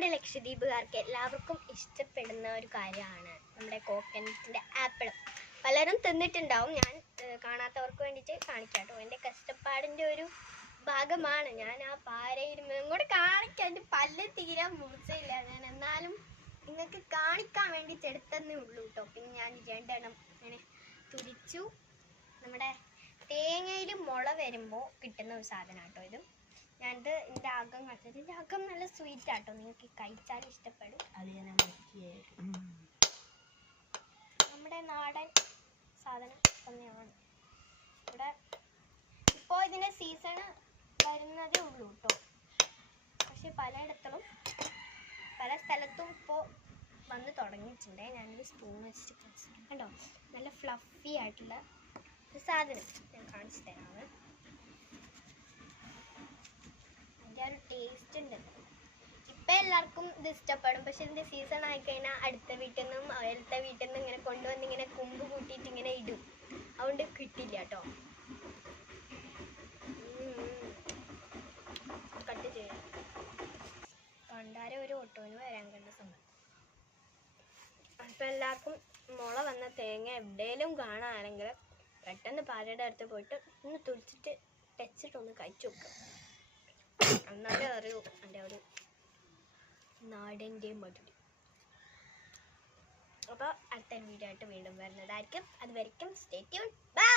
നമ്മുടെ ലക്ഷദ്വീപുകാർക്ക് എല്ലാവർക്കും ഇഷ്ടപ്പെടുന്ന ഒരു കാര്യമാണ് നമ്മുടെ കോക്കനട്ടിൻ്റെ ആപ്പിളും. പലരും തിന്നിട്ടുണ്ടാവും. ഞാൻ കാണാത്തവർക്ക് വേണ്ടിയിട്ട് കാണിക്കാം കേട്ടോ. എൻ്റെ കഷ്ടപ്പാടിൻ്റെ ഒരു ഭാഗമാണ്. ഞാൻ ആ പാരയിരുന്ന് ഇങ്ങോട്ട് കാണിക്കാൻ എൻ്റെ പല്ല് തീരാൻ മുറിച്ചില്ല ഞാൻ, എന്നാലും നിങ്ങൾക്ക് കാണിക്കാൻ വേണ്ടിയിട്ട് എടുത്തന്നേ ഉള്ളൂ കേട്ടോ. പിന്നെ ഞാൻ 2 എണ്ണം അങ്ങനെ തുരിച്ചു. നമ്മുടെ തേങ്ങയിൽ മുള വരുമ്പോൾ കിട്ടുന്ന ഒരു സാധനം കേട്ടോ ഇത്. ഞാനിത് ഇതിൻ്റെ അകം കണ്ടത്. ഇതിൻ്റെ അകം നല്ല സ്വീറ്റ് ആട്ടോ, നിങ്ങൾക്ക് കഴിച്ചാൽ ഇഷ്ടപ്പെടും. നമ്മുടെ നാടൻ സാധനം തന്നെയാണ്. ഇവിടെ ഇപ്പോൾ ഇതിൻ്റെ സീസണ് വരുന്നതേ ഉള്ളൂ കേട്ടോ. പക്ഷെ പല സ്ഥലത്തും ഇപ്പോൾ വന്ന് തുടങ്ങിയിട്ടുണ്ട്. ഞാനൊരു സ്പൂൺ വെച്ചിട്ട് കണ്ടോ, നല്ല ഫ്ലഫി ആയിട്ടുള്ള ഒരു സാധനം ഞാൻ കാണിച്ചു തരാണ്. അതിൻ്റെ ഒരു ടേസ്റ്റ് ഉണ്ട്. ഇപ്പം എല്ലാവർക്കും ഇത് ഇഷ്ടപ്പെടും. പക്ഷെ ഇതിൻ്റെ സീസൺ ആയിക്കഴിഞ്ഞാൽ അടുത്ത വീട്ടിൽ നിന്നും അയലത്തെ വീട്ടിൽ നിന്നും ഇങ്ങനെ കൊണ്ടുവന്ന് ഇങ്ങനെ കൊമ്പ് കൂട്ടിയിട്ട് ഇങ്ങനെ ഇടും. അതുകൊണ്ട് കിട്ടില്ല കേട്ടോ. കട്ട് ചെയ്യാം. പണ്ടാരെ ഒരു ഓട്ടോന് വരാൻ കണ്ട സമയം. അപ്പം എല്ലാവർക്കും മുള വന്ന തേങ്ങ എവിടെയെങ്കിലും കാണുകയാണെങ്കിൽ പെട്ടെന്ന് പാലയുടെ അടുത്ത് പോയിട്ട് ഒന്ന് തുടിച്ചിട്ട് ടച്ചിട്ടൊന്ന് കഴിച്ചു നോക്കുക. എന്നാലേ അറിയൂ എൻ്റെ ഒരു നാടിൻ്റെ മധുരം. അപ്പോൾ അടുത്ത വീഡിയോ ആയിട്ട് വീണ്ടും വരുന്നതായിരിക്കും. അതുവരെയ്ക്കും സ്റ്റേ ട്യൂൺ. ബൈ.